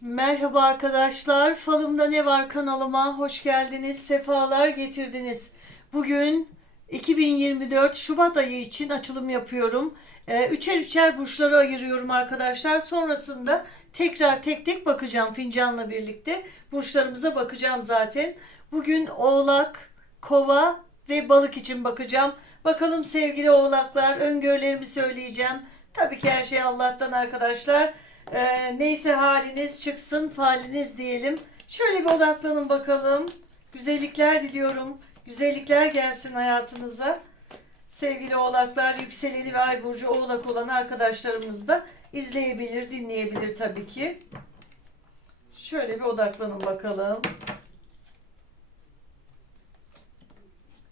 Merhaba arkadaşlar. Falımda ne var kanalıma hoş geldiniz. Sefalar getirdiniz. Bugün 2024 Şubat ayı için açılım yapıyorum. Ee, üçer üçer burçları ayırıyorum arkadaşlar. Sonrasında tekrar tek tek bakacağım fincanla birlikte. Burçlarımıza bakacağım zaten. Bugün Oğlak, Kova ve Balık için bakacağım. Bakalım sevgili oğlaklar öngörülerimi söyleyeceğim. Tabii ki her şey Allah'tan arkadaşlar. Ee, neyse haliniz çıksın faliniz diyelim. Şöyle bir odaklanın bakalım. Güzellikler diliyorum. Güzellikler gelsin hayatınıza. Sevgili oğlaklar, yükseleni ve ay burcu oğlak olan arkadaşlarımız da izleyebilir, dinleyebilir tabii ki. Şöyle bir odaklanın bakalım.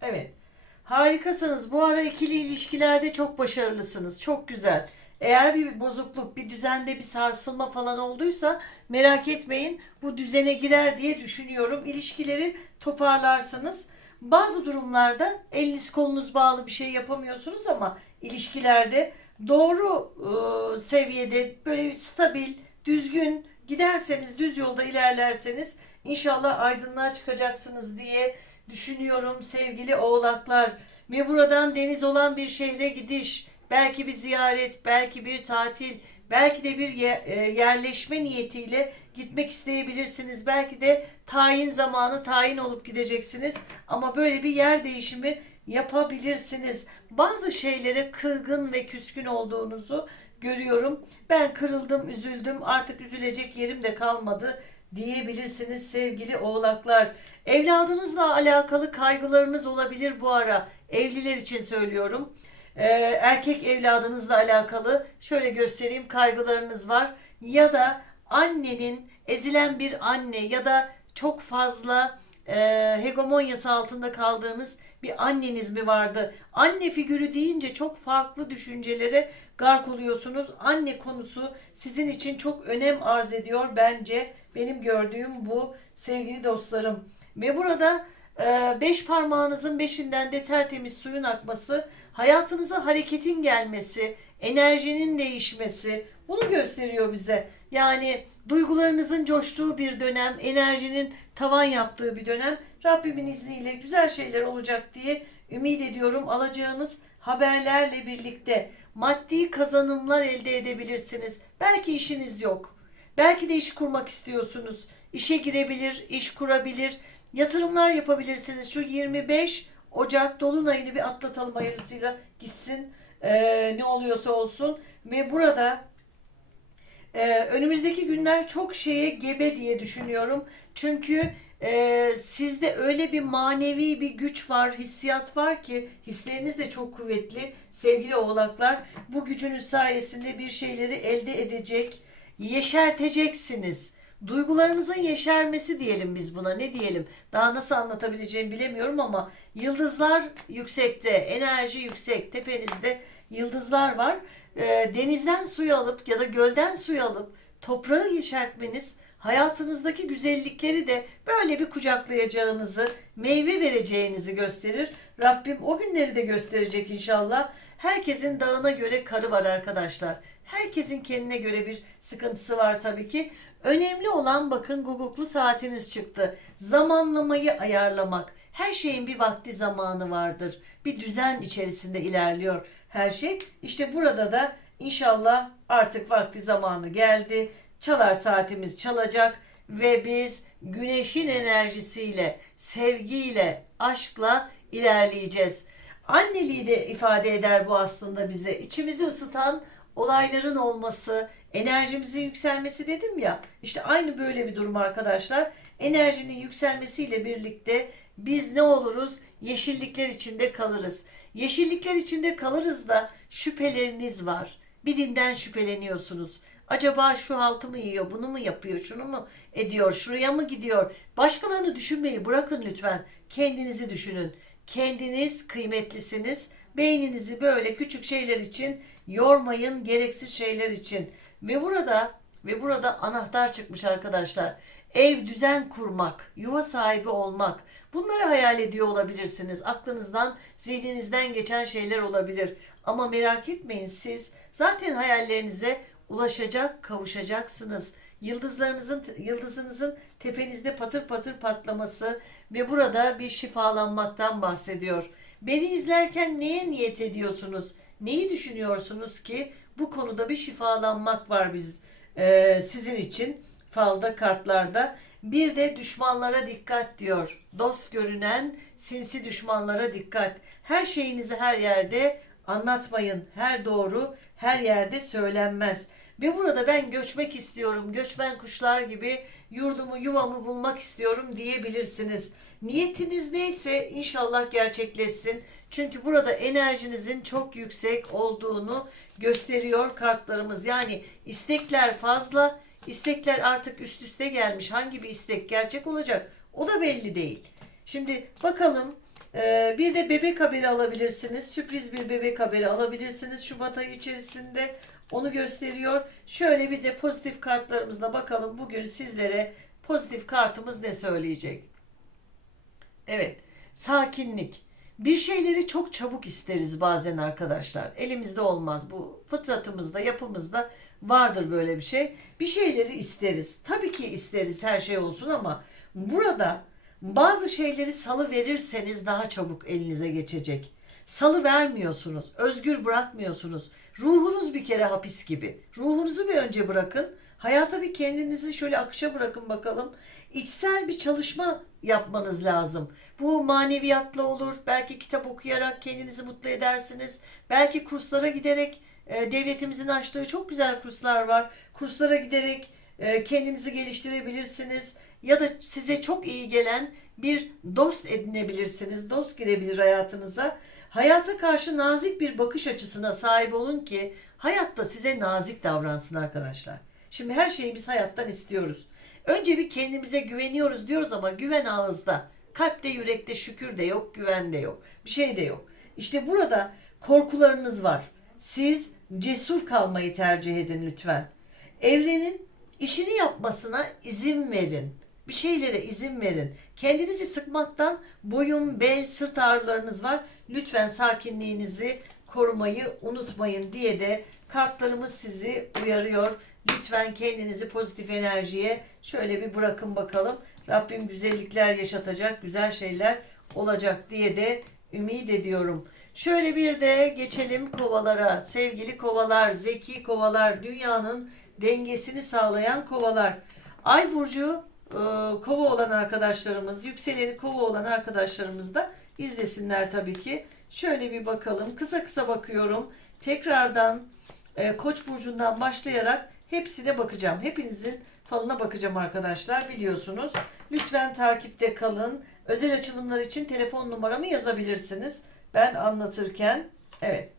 Evet. Harikasınız. Bu ara ikili ilişkilerde çok başarılısınız. Çok güzel. Eğer bir bozukluk, bir düzende bir sarsılma falan olduysa merak etmeyin. Bu düzene girer diye düşünüyorum. İlişkileri toparlarsınız. Bazı durumlarda eliniz kolunuz bağlı bir şey yapamıyorsunuz ama ilişkilerde doğru e, seviyede böyle stabil, düzgün giderseniz, düz yolda ilerlerseniz inşallah aydınlığa çıkacaksınız diye düşünüyorum sevgili oğlaklar. Ve buradan deniz olan bir şehre gidiş, belki bir ziyaret, belki bir tatil, belki de bir e, yerleşme niyetiyle gitmek isteyebilirsiniz. Belki de tayin zamanı tayin olup gideceksiniz. Ama böyle bir yer değişimi yapabilirsiniz. Bazı şeylere kırgın ve küskün olduğunuzu görüyorum. Ben kırıldım, üzüldüm. Artık üzülecek yerim de kalmadı diyebilirsiniz sevgili oğlaklar. Evladınızla alakalı kaygılarınız olabilir bu ara. Evliler için söylüyorum. Ee, erkek evladınızla alakalı şöyle göstereyim kaygılarınız var. Ya da annenin ezilen bir anne ya da çok fazla e, hegemonyası altında kaldığınız bir anneniz mi vardı? Anne figürü deyince çok farklı düşüncelere gark oluyorsunuz. Anne konusu sizin için çok önem arz ediyor bence. Benim gördüğüm bu sevgili dostlarım. Ve burada e, beş parmağınızın beşinden de tertemiz suyun akması, hayatınıza hareketin gelmesi, enerjinin değişmesi bunu gösteriyor bize. Yani duygularınızın coştuğu bir dönem, enerjinin tavan yaptığı bir dönem. Rabbimin izniyle güzel şeyler olacak diye ümit ediyorum. Alacağınız haberlerle birlikte maddi kazanımlar elde edebilirsiniz. Belki işiniz yok. Belki de iş kurmak istiyorsunuz. İşe girebilir, iş kurabilir, yatırımlar yapabilirsiniz. Şu 25 Ocak Dolunay'ını bir atlatalım hayırlısıyla gitsin. Ee, ne oluyorsa olsun. Ve burada ee, önümüzdeki günler çok şeye gebe diye düşünüyorum. Çünkü e, sizde öyle bir manevi bir güç var, hissiyat var ki hisleriniz de çok kuvvetli sevgili oğlaklar. Bu gücünüz sayesinde bir şeyleri elde edecek, yeşerteceksiniz. Duygularınızın yeşermesi diyelim biz buna ne diyelim daha nasıl anlatabileceğimi bilemiyorum ama yıldızlar yüksekte enerji yüksek tepenizde yıldızlar var e, denizden suyu alıp ya da gölden suyu alıp toprağı yeşertmeniz hayatınızdaki güzellikleri de böyle bir kucaklayacağınızı, meyve vereceğinizi gösterir. Rabbim o günleri de gösterecek inşallah. Herkesin dağına göre karı var arkadaşlar. Herkesin kendine göre bir sıkıntısı var tabii ki. Önemli olan bakın guguklu saatiniz çıktı. Zamanlamayı ayarlamak. Her şeyin bir vakti zamanı vardır. Bir düzen içerisinde ilerliyor her şey. İşte burada da inşallah artık vakti zamanı geldi. Çalar saatimiz çalacak ve biz güneşin enerjisiyle, sevgiyle, aşkla ilerleyeceğiz. Anneliği de ifade eder bu aslında bize. İçimizi ısıtan olayların olması, enerjimizin yükselmesi dedim ya. İşte aynı böyle bir durum arkadaşlar. Enerjinin yükselmesiyle birlikte biz ne oluruz? Yeşillikler içinde kalırız. Yeşillikler içinde kalırız da şüpheleriniz var. Bir dinden şüpheleniyorsunuz. Acaba şu haltı mı yiyor, bunu mu yapıyor, şunu mu ediyor, şuraya mı gidiyor? Başkalarını düşünmeyi bırakın lütfen. Kendinizi düşünün. Kendiniz kıymetlisiniz. Beyninizi böyle küçük şeyler için yormayın, gereksiz şeyler için. Ve burada ve burada anahtar çıkmış arkadaşlar. Ev düzen kurmak, yuva sahibi olmak. Bunları hayal ediyor olabilirsiniz. Aklınızdan, zihninizden geçen şeyler olabilir. Ama merak etmeyin siz zaten hayallerinize ulaşacak, kavuşacaksınız. Yıldızlarınızın yıldızınızın tepenizde patır patır patlaması ve burada bir şifalanmaktan bahsediyor. Beni izlerken neye niyet ediyorsunuz? Neyi düşünüyorsunuz ki bu konuda bir şifalanmak var biz e, sizin için falda kartlarda. Bir de düşmanlara dikkat diyor. Dost görünen sinsi düşmanlara dikkat. Her şeyinizi her yerde anlatmayın. Her doğru her yerde söylenmez. Ve burada ben göçmek istiyorum. Göçmen kuşlar gibi yurdumu yuvamı bulmak istiyorum diyebilirsiniz. Niyetiniz neyse inşallah gerçekleşsin. Çünkü burada enerjinizin çok yüksek olduğunu gösteriyor kartlarımız. Yani istekler fazla, istekler artık üst üste gelmiş. Hangi bir istek gerçek olacak? O da belli değil. Şimdi bakalım ee, bir de bebek haberi alabilirsiniz. Sürpriz bir bebek haberi alabilirsiniz Şubat ayı içerisinde. Onu gösteriyor. Şöyle bir de pozitif kartlarımızla bakalım bugün sizlere pozitif kartımız ne söyleyecek? Evet, sakinlik. Bir şeyleri çok çabuk isteriz bazen arkadaşlar. Elimizde olmaz. Bu fıtratımızda, yapımızda vardır böyle bir şey. Bir şeyleri isteriz. Tabii ki isteriz her şey olsun ama burada bazı şeyleri salı verirseniz daha çabuk elinize geçecek. Salı vermiyorsunuz, özgür bırakmıyorsunuz. Ruhunuz bir kere hapis gibi. Ruhunuzu bir önce bırakın. Hayata bir kendinizi şöyle akışa bırakın bakalım. İçsel bir çalışma yapmanız lazım. Bu maneviyatla olur. Belki kitap okuyarak kendinizi mutlu edersiniz. Belki kurslara giderek e, devletimizin açtığı çok güzel kurslar var. Kurslara giderek e, kendinizi geliştirebilirsiniz. Ya da size çok iyi gelen bir dost edinebilirsiniz. Dost girebilir hayatınıza. Hayata karşı nazik bir bakış açısına sahip olun ki hayatta size nazik davransın arkadaşlar. Şimdi her şeyi biz hayattan istiyoruz. Önce bir kendimize güveniyoruz diyoruz ama güven ağızda. Kalpte, yürekte şükür de yok, güven de yok. Bir şey de yok. İşte burada korkularınız var. Siz cesur kalmayı tercih edin lütfen. Evrenin işini yapmasına izin verin. Bir şeylere izin verin. Kendinizi sıkmaktan boyun, bel, sırt ağrılarınız var. Lütfen sakinliğinizi korumayı unutmayın diye de kartlarımız sizi uyarıyor. Lütfen kendinizi pozitif enerjiye şöyle bir bırakın bakalım. Rabbim güzellikler yaşatacak, güzel şeyler olacak diye de ümit ediyorum. Şöyle bir de geçelim kovalara. Sevgili kovalar, zeki kovalar, dünyanın dengesini sağlayan kovalar. Ay burcu e, kova olan arkadaşlarımız, yükseleni kova olan arkadaşlarımız da izlesinler tabii ki. Şöyle bir bakalım. Kısa kısa bakıyorum. Tekrardan e, Koç burcundan başlayarak hepsine bakacağım. Hepinizin falına bakacağım arkadaşlar biliyorsunuz. Lütfen takipte kalın. Özel açılımlar için telefon numaramı yazabilirsiniz. Ben anlatırken evet.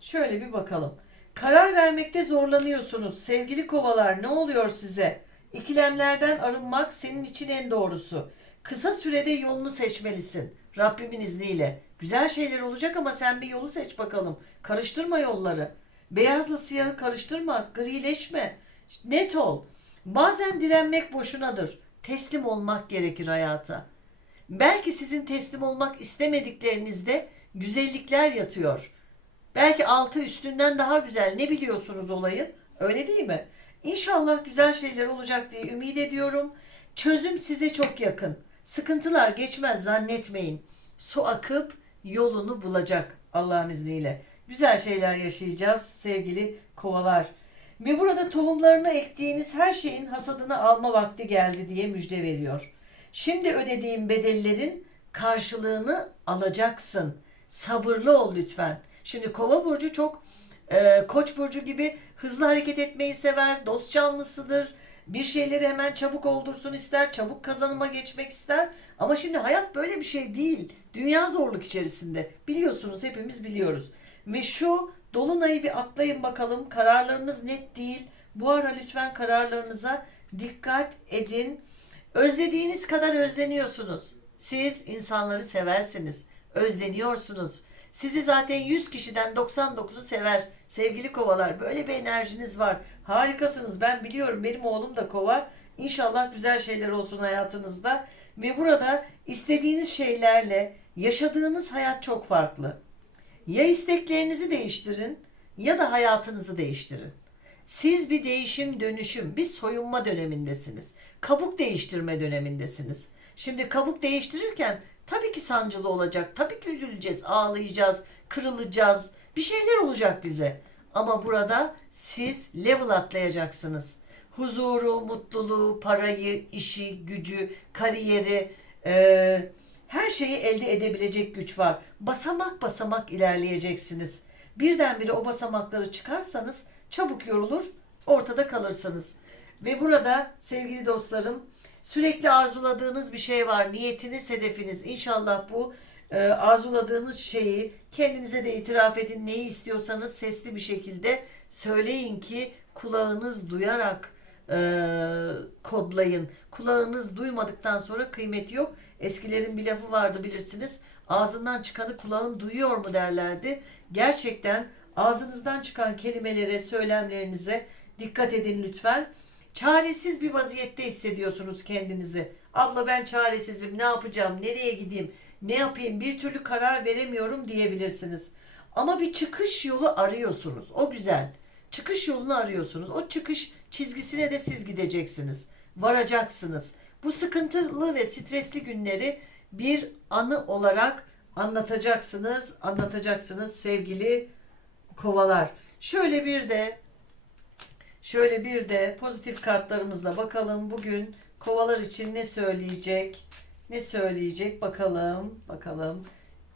Şöyle bir bakalım. Karar vermekte zorlanıyorsunuz. Sevgili kovalar ne oluyor size? İkilemlerden arınmak senin için en doğrusu. Kısa sürede yolunu seçmelisin. Rabbimin izniyle. Güzel şeyler olacak ama sen bir yolu seç bakalım. Karıştırma yolları. Beyazla siyahı karıştırma. Grileşme. Net ol. Bazen direnmek boşunadır. Teslim olmak gerekir hayata. Belki sizin teslim olmak istemediklerinizde güzellikler yatıyor. Belki altı üstünden daha güzel. Ne biliyorsunuz olayın? Öyle değil mi? İnşallah güzel şeyler olacak diye ümit ediyorum. Çözüm size çok yakın. Sıkıntılar geçmez zannetmeyin. Su akıp yolunu bulacak Allah'ın izniyle. Güzel şeyler yaşayacağız sevgili kovalar. Ve burada tohumlarını ektiğiniz her şeyin hasadını alma vakti geldi diye müjde veriyor. Şimdi ödediğim bedellerin karşılığını alacaksın. Sabırlı ol lütfen. Şimdi kova burcu çok e, koç burcu gibi hızlı hareket etmeyi sever, dost canlısıdır. Bir şeyleri hemen çabuk oldursun ister, çabuk kazanıma geçmek ister. Ama şimdi hayat böyle bir şey değil. Dünya zorluk içerisinde. Biliyorsunuz, hepimiz biliyoruz. Ve şu dolunayı bir atlayın bakalım. Kararlarınız net değil. Bu ara lütfen kararlarınıza dikkat edin. Özlediğiniz kadar özleniyorsunuz. Siz insanları seversiniz. Özleniyorsunuz. Sizi zaten 100 kişiden 99'u sever. Sevgili kovalar böyle bir enerjiniz var. Harikasınız. Ben biliyorum benim oğlum da kova. İnşallah güzel şeyler olsun hayatınızda. Ve burada istediğiniz şeylerle yaşadığınız hayat çok farklı. Ya isteklerinizi değiştirin ya da hayatınızı değiştirin. Siz bir değişim dönüşüm, bir soyunma dönemindesiniz. Kabuk değiştirme dönemindesiniz. Şimdi kabuk değiştirirken tabii ki sancılı olacak. Tabii ki üzüleceğiz, ağlayacağız, kırılacağız. Bir şeyler olacak bize. Ama burada siz level atlayacaksınız. Huzuru, mutluluğu, parayı, işi, gücü, kariyeri, eee, her şeyi elde edebilecek güç var. Basamak basamak ilerleyeceksiniz. Birdenbire o basamakları çıkarsanız çabuk yorulur, ortada kalırsınız. Ve burada sevgili dostlarım sürekli arzuladığınız bir şey var. Niyetiniz, hedefiniz. İnşallah bu e, arzuladığınız şeyi kendinize de itiraf edin. Neyi istiyorsanız sesli bir şekilde söyleyin ki kulağınız duyarak e, kodlayın. Kulağınız duymadıktan sonra kıymeti yok. Eskilerin bir lafı vardı bilirsiniz. Ağzından çıkanı kulağın duyuyor mu derlerdi. Gerçekten ağzınızdan çıkan kelimelere, söylemlerinize dikkat edin lütfen. Çaresiz bir vaziyette hissediyorsunuz kendinizi. Abla ben çaresizim, ne yapacağım, nereye gideyim, ne yapayım, bir türlü karar veremiyorum diyebilirsiniz. Ama bir çıkış yolu arıyorsunuz. O güzel. Çıkış yolunu arıyorsunuz. O çıkış çizgisine de siz gideceksiniz. Varacaksınız. Bu sıkıntılı ve stresli günleri bir anı olarak anlatacaksınız, anlatacaksınız sevgili kovalar. Şöyle bir de şöyle bir de pozitif kartlarımızla bakalım bugün kovalar için ne söyleyecek? Ne söyleyecek bakalım, bakalım.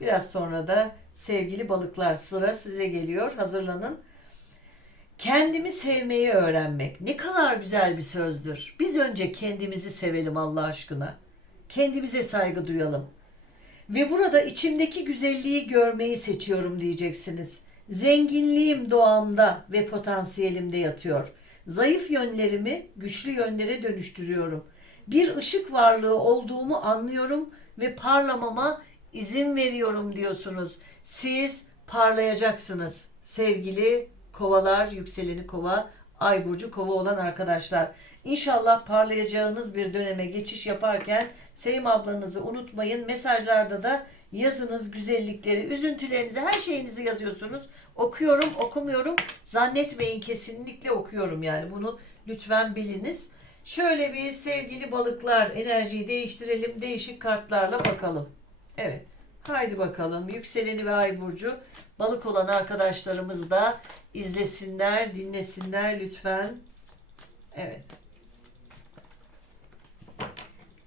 Biraz sonra da sevgili balıklar sıra size geliyor. Hazırlanın. Kendimi sevmeyi öğrenmek ne kadar güzel bir sözdür. Biz önce kendimizi sevelim Allah aşkına. Kendimize saygı duyalım. Ve burada içimdeki güzelliği görmeyi seçiyorum diyeceksiniz. Zenginliğim doğamda ve potansiyelimde yatıyor. Zayıf yönlerimi güçlü yönlere dönüştürüyorum. Bir ışık varlığı olduğumu anlıyorum ve parlamama izin veriyorum diyorsunuz. Siz parlayacaksınız sevgili kovalar, yükseleni kova, ay burcu kova olan arkadaşlar. İnşallah parlayacağınız bir döneme geçiş yaparken Sevim ablanızı unutmayın. Mesajlarda da yazınız güzellikleri, üzüntülerinizi, her şeyinizi yazıyorsunuz. Okuyorum, okumuyorum. Zannetmeyin kesinlikle okuyorum yani. Bunu lütfen biliniz. Şöyle bir sevgili balıklar enerjiyi değiştirelim. Değişik kartlarla bakalım. Evet. Haydi bakalım. Yükseleni ve ay burcu balık olan arkadaşlarımız da izlesinler, dinlesinler lütfen. Evet.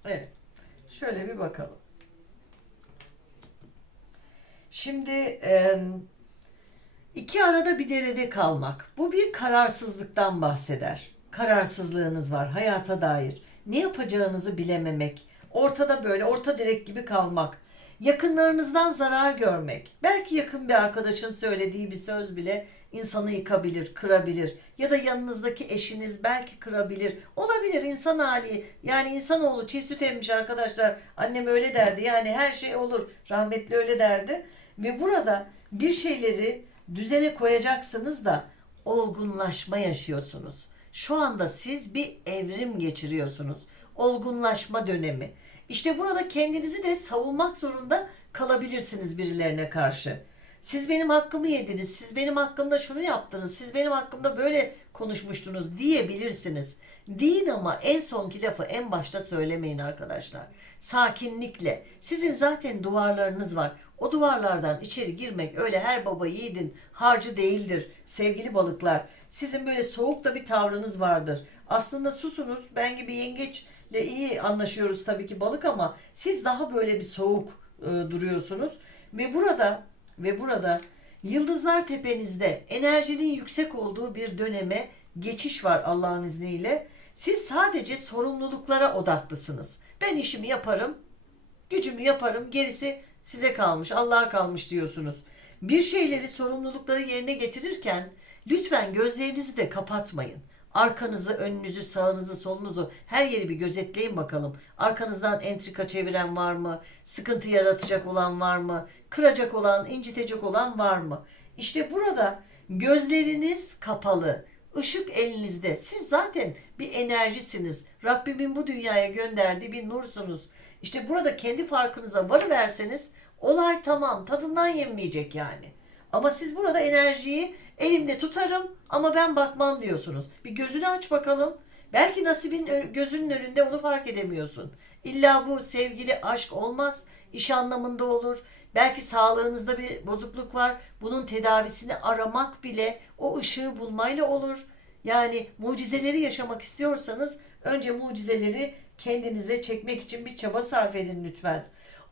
Evet. Şöyle bir bakalım. Şimdi iki arada bir derede kalmak. Bu bir kararsızlıktan bahseder. Kararsızlığınız var hayata dair. Ne yapacağınızı bilememek. Ortada böyle orta direk gibi kalmak. Yakınlarınızdan zarar görmek. Belki yakın bir arkadaşın söylediği bir söz bile insanı yıkabilir, kırabilir. Ya da yanınızdaki eşiniz belki kırabilir. Olabilir insan hali. Yani insanoğlu çiğ süt emmiş arkadaşlar. Annem öyle derdi. Yani her şey olur. Rahmetli öyle derdi. Ve burada bir şeyleri düzene koyacaksınız da olgunlaşma yaşıyorsunuz. Şu anda siz bir evrim geçiriyorsunuz. Olgunlaşma dönemi. İşte burada kendinizi de savunmak zorunda kalabilirsiniz birilerine karşı. Siz benim hakkımı yediniz, siz benim hakkımda şunu yaptınız, siz benim hakkımda böyle konuşmuştunuz diyebilirsiniz. Deyin ama en sonki lafı en başta söylemeyin arkadaşlar. Sakinlikle. Sizin zaten duvarlarınız var. O duvarlardan içeri girmek öyle her baba yiğidin harcı değildir sevgili balıklar. Sizin böyle soğuk da bir tavrınız vardır. Aslında susunuz. Ben gibi yengeçle iyi anlaşıyoruz tabii ki balık ama siz daha böyle bir soğuk e, duruyorsunuz. Ve burada ve burada yıldızlar tepenizde enerjinin yüksek olduğu bir döneme geçiş var Allah'ın izniyle. Siz sadece sorumluluklara odaklısınız. Ben işimi yaparım, gücümü yaparım, gerisi size kalmış, Allah'a kalmış diyorsunuz. Bir şeyleri, sorumlulukları yerine getirirken lütfen gözlerinizi de kapatmayın. Arkanızı, önünüzü, sağınızı, solunuzu her yeri bir gözetleyin bakalım. Arkanızdan entrika çeviren var mı? Sıkıntı yaratacak olan var mı? Kıracak olan, incitecek olan var mı? İşte burada gözleriniz kapalı, ışık elinizde. Siz zaten bir enerjisiniz. Rabbimin bu dünyaya gönderdiği bir nursunuz. İşte burada kendi farkınıza varıverseniz olay tamam tadından yenmeyecek yani. Ama siz burada enerjiyi Elimde tutarım ama ben bakmam diyorsunuz. Bir gözünü aç bakalım. Belki nasibin gözünün önünde onu fark edemiyorsun. İlla bu sevgili aşk olmaz. İş anlamında olur. Belki sağlığınızda bir bozukluk var. Bunun tedavisini aramak bile o ışığı bulmayla olur. Yani mucizeleri yaşamak istiyorsanız önce mucizeleri kendinize çekmek için bir çaba sarf edin lütfen.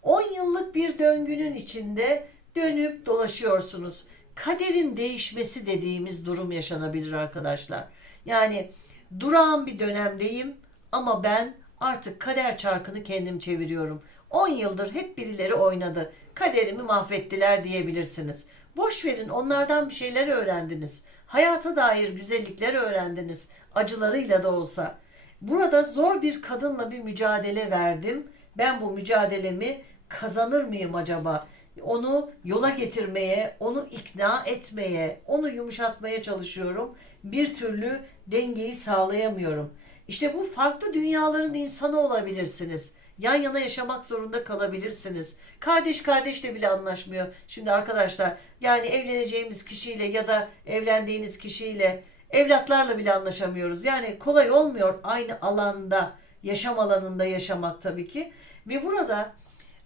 10 yıllık bir döngünün içinde dönüp dolaşıyorsunuz. Kaderin değişmesi dediğimiz durum yaşanabilir arkadaşlar. Yani durağan bir dönemdeyim ama ben artık kader çarkını kendim çeviriyorum. 10 yıldır hep birileri oynadı. Kaderimi mahvettiler diyebilirsiniz. Boş verin onlardan bir şeyler öğrendiniz. Hayata dair güzellikler öğrendiniz. Acılarıyla da olsa. Burada zor bir kadınla bir mücadele verdim. Ben bu mücadelemi kazanır mıyım acaba? Onu yola getirmeye, onu ikna etmeye, onu yumuşatmaya çalışıyorum. Bir türlü dengeyi sağlayamıyorum. İşte bu farklı dünyaların insanı olabilirsiniz. Yan yana yaşamak zorunda kalabilirsiniz. Kardeş kardeşle bile anlaşmıyor. Şimdi arkadaşlar yani evleneceğimiz kişiyle ya da evlendiğiniz kişiyle evlatlarla bile anlaşamıyoruz. Yani kolay olmuyor aynı alanda, yaşam alanında yaşamak tabii ki. Ve burada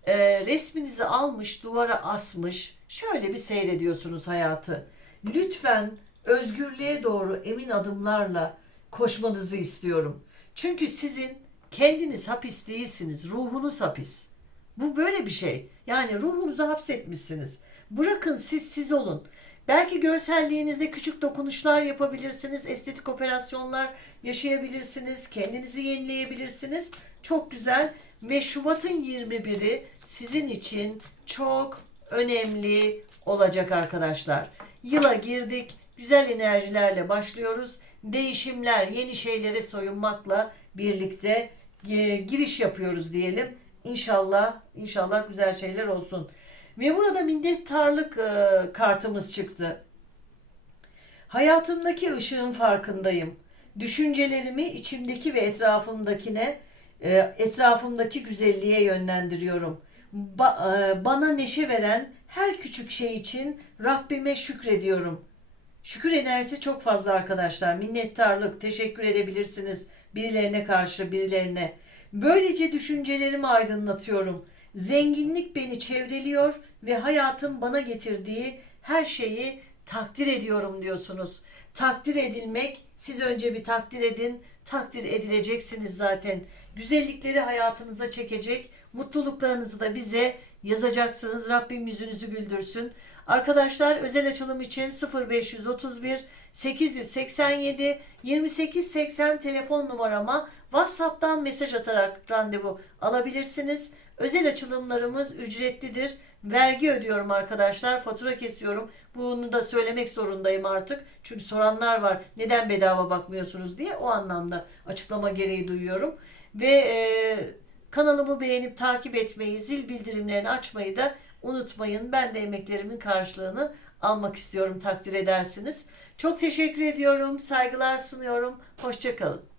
e, resminizi almış, duvara asmış, şöyle bir seyrediyorsunuz hayatı. Lütfen özgürlüğe doğru emin adımlarla koşmanızı istiyorum. Çünkü sizin kendiniz hapis değilsiniz, ruhunuz hapis. Bu böyle bir şey. Yani ruhunuzu hapsetmişsiniz. Bırakın siz siz olun. Belki görselliğinizde küçük dokunuşlar yapabilirsiniz, estetik operasyonlar yaşayabilirsiniz, kendinizi yenileyebilirsiniz. Çok güzel ve Şubat'ın 21'i sizin için çok önemli olacak arkadaşlar. Yıla girdik, güzel enerjilerle başlıyoruz. Değişimler, yeni şeylere soyunmakla birlikte e, giriş yapıyoruz diyelim. İnşallah, inşallah güzel şeyler olsun. Ve burada minnettarlık e, kartımız çıktı. Hayatımdaki ışığın farkındayım. Düşüncelerimi içimdeki ve etrafımdakine, e, etrafımdaki güzelliğe yönlendiriyorum. Ba- e, bana neşe veren her küçük şey için Rabbime şükrediyorum. Şükür enerjisi çok fazla arkadaşlar. Minnettarlık, teşekkür edebilirsiniz birilerine karşı, birilerine. Böylece düşüncelerimi aydınlatıyorum. Zenginlik beni çevreliyor ve hayatın bana getirdiği her şeyi takdir ediyorum diyorsunuz. Takdir edilmek, siz önce bir takdir edin, takdir edileceksiniz zaten. Güzellikleri hayatınıza çekecek, mutluluklarınızı da bize yazacaksınız. Rabbim yüzünüzü güldürsün. Arkadaşlar özel açılım için 0531 887 2880 telefon numarama WhatsApp'tan mesaj atarak randevu alabilirsiniz. Özel açılımlarımız ücretlidir. Vergi ödüyorum arkadaşlar. Fatura kesiyorum. Bunu da söylemek zorundayım artık. Çünkü soranlar var. Neden bedava bakmıyorsunuz diye. O anlamda açıklama gereği duyuyorum. Ve e, kanalımı beğenip takip etmeyi, zil bildirimlerini açmayı da unutmayın. Ben de emeklerimin karşılığını almak istiyorum takdir edersiniz. Çok teşekkür ediyorum. Saygılar sunuyorum. Hoşçakalın.